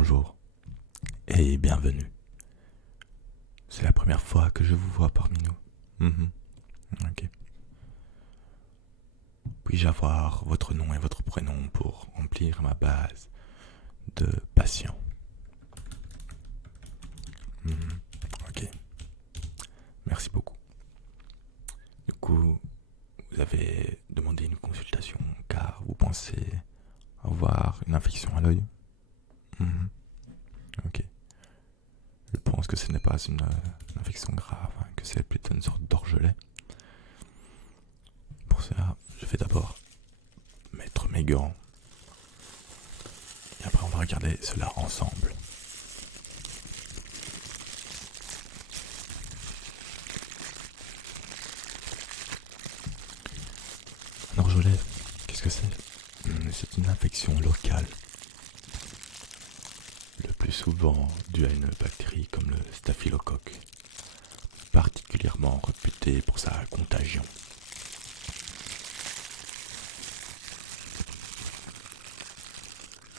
Bonjour et bienvenue. C'est la première fois que je vous vois parmi nous. Ok. Puis-je avoir votre nom et votre prénom pour remplir ma base de patients? Ok. Merci beaucoup. Du coup, vous avez demandé une consultation car vous pensez avoir une infection à l'œil? Ok. Je pense que ce n'est pas une infection grave, que c'est plutôt une sorte d'orgelet. Pour cela, je vais d'abord mettre mes gants. Et après, on va regarder cela ensemble. Un orgelet, qu'est-ce que c'est? C'est une infection locale. Le plus souvent due à une bactérie comme le staphylocoque, particulièrement réputée pour sa contagion.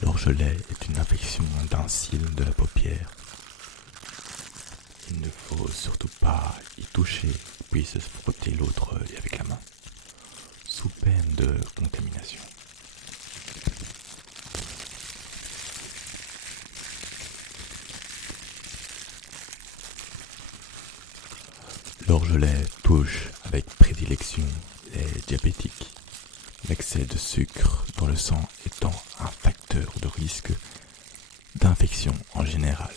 L'orgelet est une infection d'un cil de la paupière. Il ne faut surtout pas y toucher, puis se frotter l'autre œil avec la main, sous peine de contamination. L'orgelet touche avec prédilection les diabétiques, l'excès de sucre dans le sang étant un facteur de risque d'infection en général.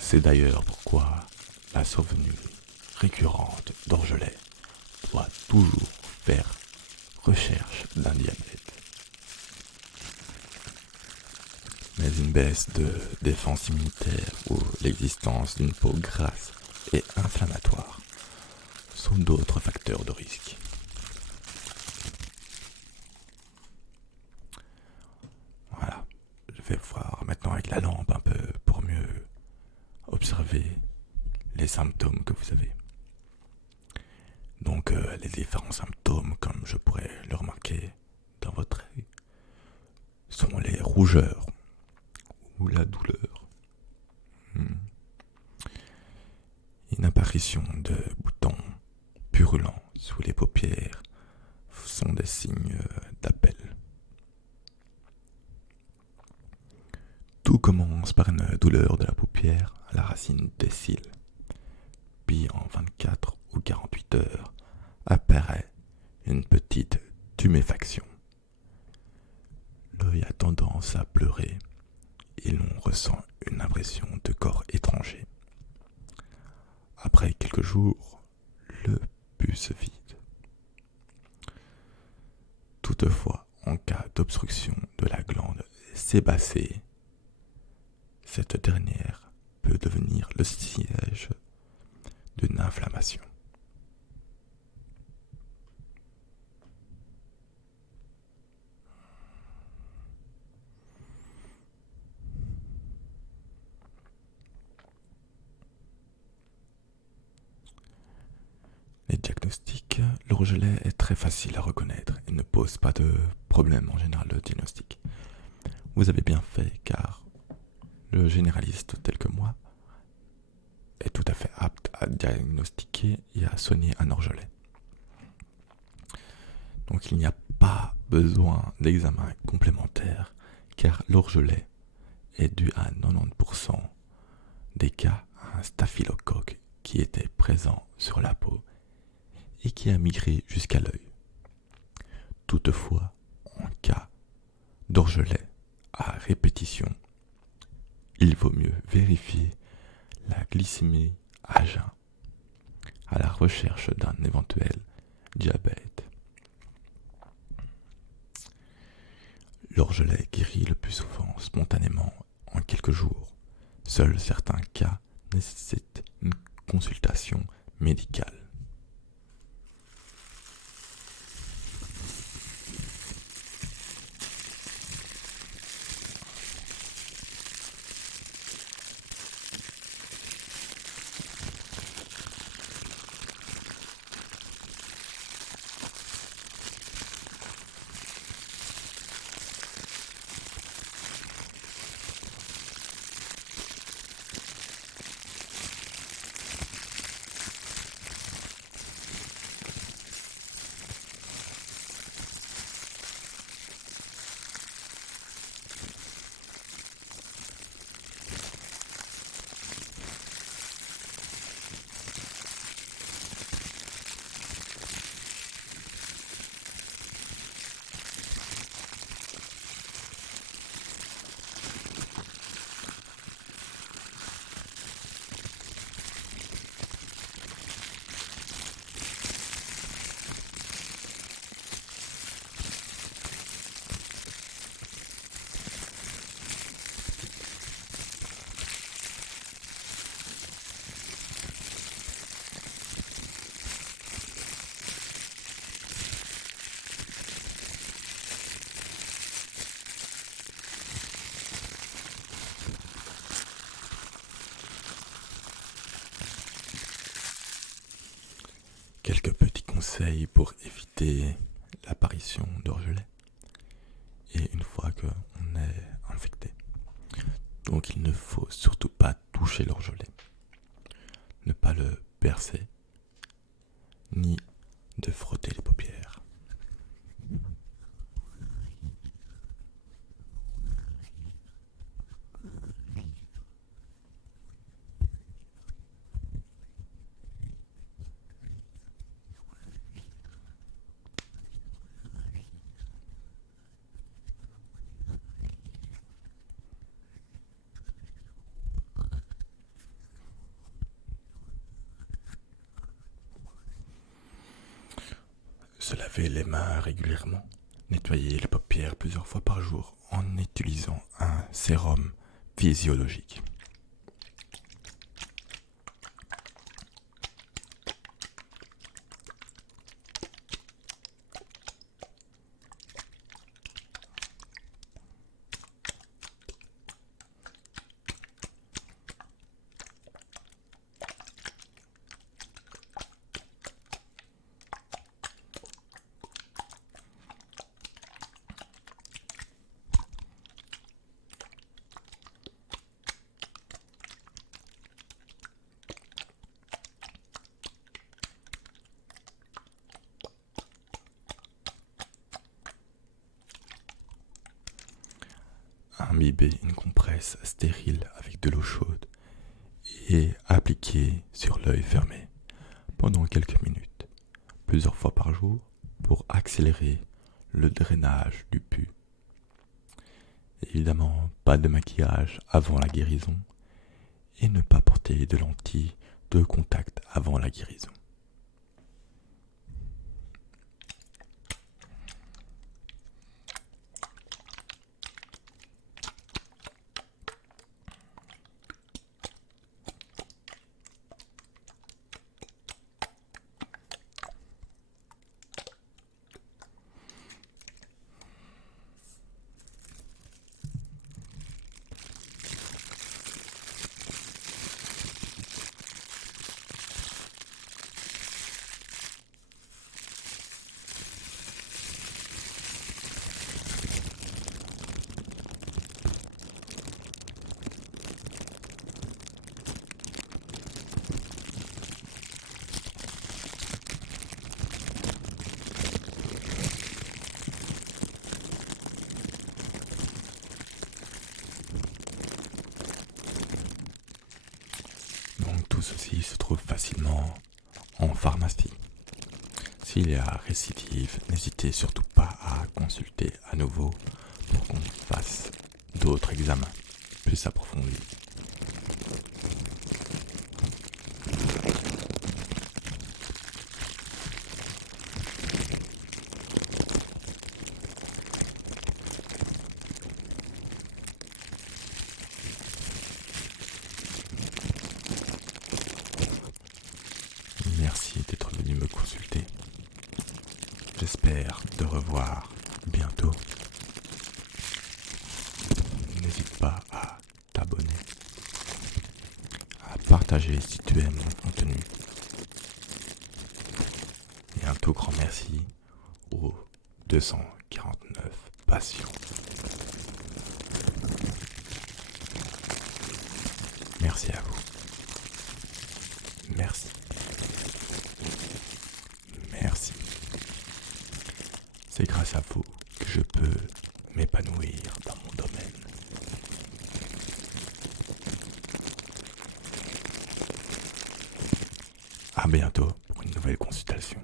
C'est d'ailleurs pourquoi la survenue récurrente d'orgelet doit toujours faire recherche d'un diabète. Mais une baisse de défense immunitaire ou l'existence d'une peau grasse et inflammatoire sont d'autres facteurs de risque. Voilà, je vais voir maintenant avec la lampe un peu pour mieux observer les symptômes que vous avez. Donc les différents symptômes, comme je pourrais le remarquer dans votre œil, sont les rougeurs ou la douleur. Une apparition de boutons purulents sous les paupières sont des signes d'appel. Tout commence par une douleur de la paupière à la racine des cils. Puis en 24 ou 48 heures apparaît une petite tuméfaction. L'œil a tendance à pleurer et l'on ressent une impression de corps étranger. Après quelques jours, le pus se vide. Toutefois, en cas d'obstruction de la glande sébacée, cette dernière peut devenir le siège d'une inflammation. Les diagnostics, l'orgelet est très facile à reconnaître et ne pose pas de problème en général de diagnostic. Vous avez bien fait car le généraliste tel que moi est tout à fait apte à diagnostiquer et à soigner un orgelet. Donc il n'y a pas besoin d'examen complémentaire car l'orgelet est dû à 90% des cas à un staphylocoque qui était présent sur la peau et qui a migré jusqu'à l'œil. Toutefois, en cas d'orgelet à répétition, il vaut mieux vérifier la glycémie à jeun à la recherche d'un éventuel diabète. L'orgelet guérit le plus souvent spontanément en quelques jours. Seuls certains cas nécessitent une consultation médicale. quelques petits conseils pour éviter l'apparition d'orgelets. Et une fois qu'on est infecté, donc il ne faut surtout pas toucher l'orgelet, ne pas le percer, ni de frotter les paupières. Se laver les mains régulièrement, nettoyer les paupières plusieurs fois par jour en utilisant un sérum physiologique. Imbiber une compresse stérile avec de l'eau chaude et appliquer sur l'œil fermé pendant quelques minutes, plusieurs fois par jour, pour accélérer le drainage du pus. Évidemment, pas de maquillage avant la guérison et ne pas porter de lentilles de contact avant la guérison. Donc tout ceci se trouve facilement en pharmacie. S'il y a récidive, n'hésitez surtout pas à consulter à nouveau pour qu'on fasse d'autres examens plus approfondis. Merci d'être venu me consulter. J'espère te revoir bientôt. N'hésite pas à t'abonner, à partager si tu aimes mon contenu. Et un tout grand merci aux 249 patients. Merci à vous. Merci. Merci. C'est grâce à vous que je peux m'épanouir dans mon domaine. À bientôt pour une nouvelle consultation.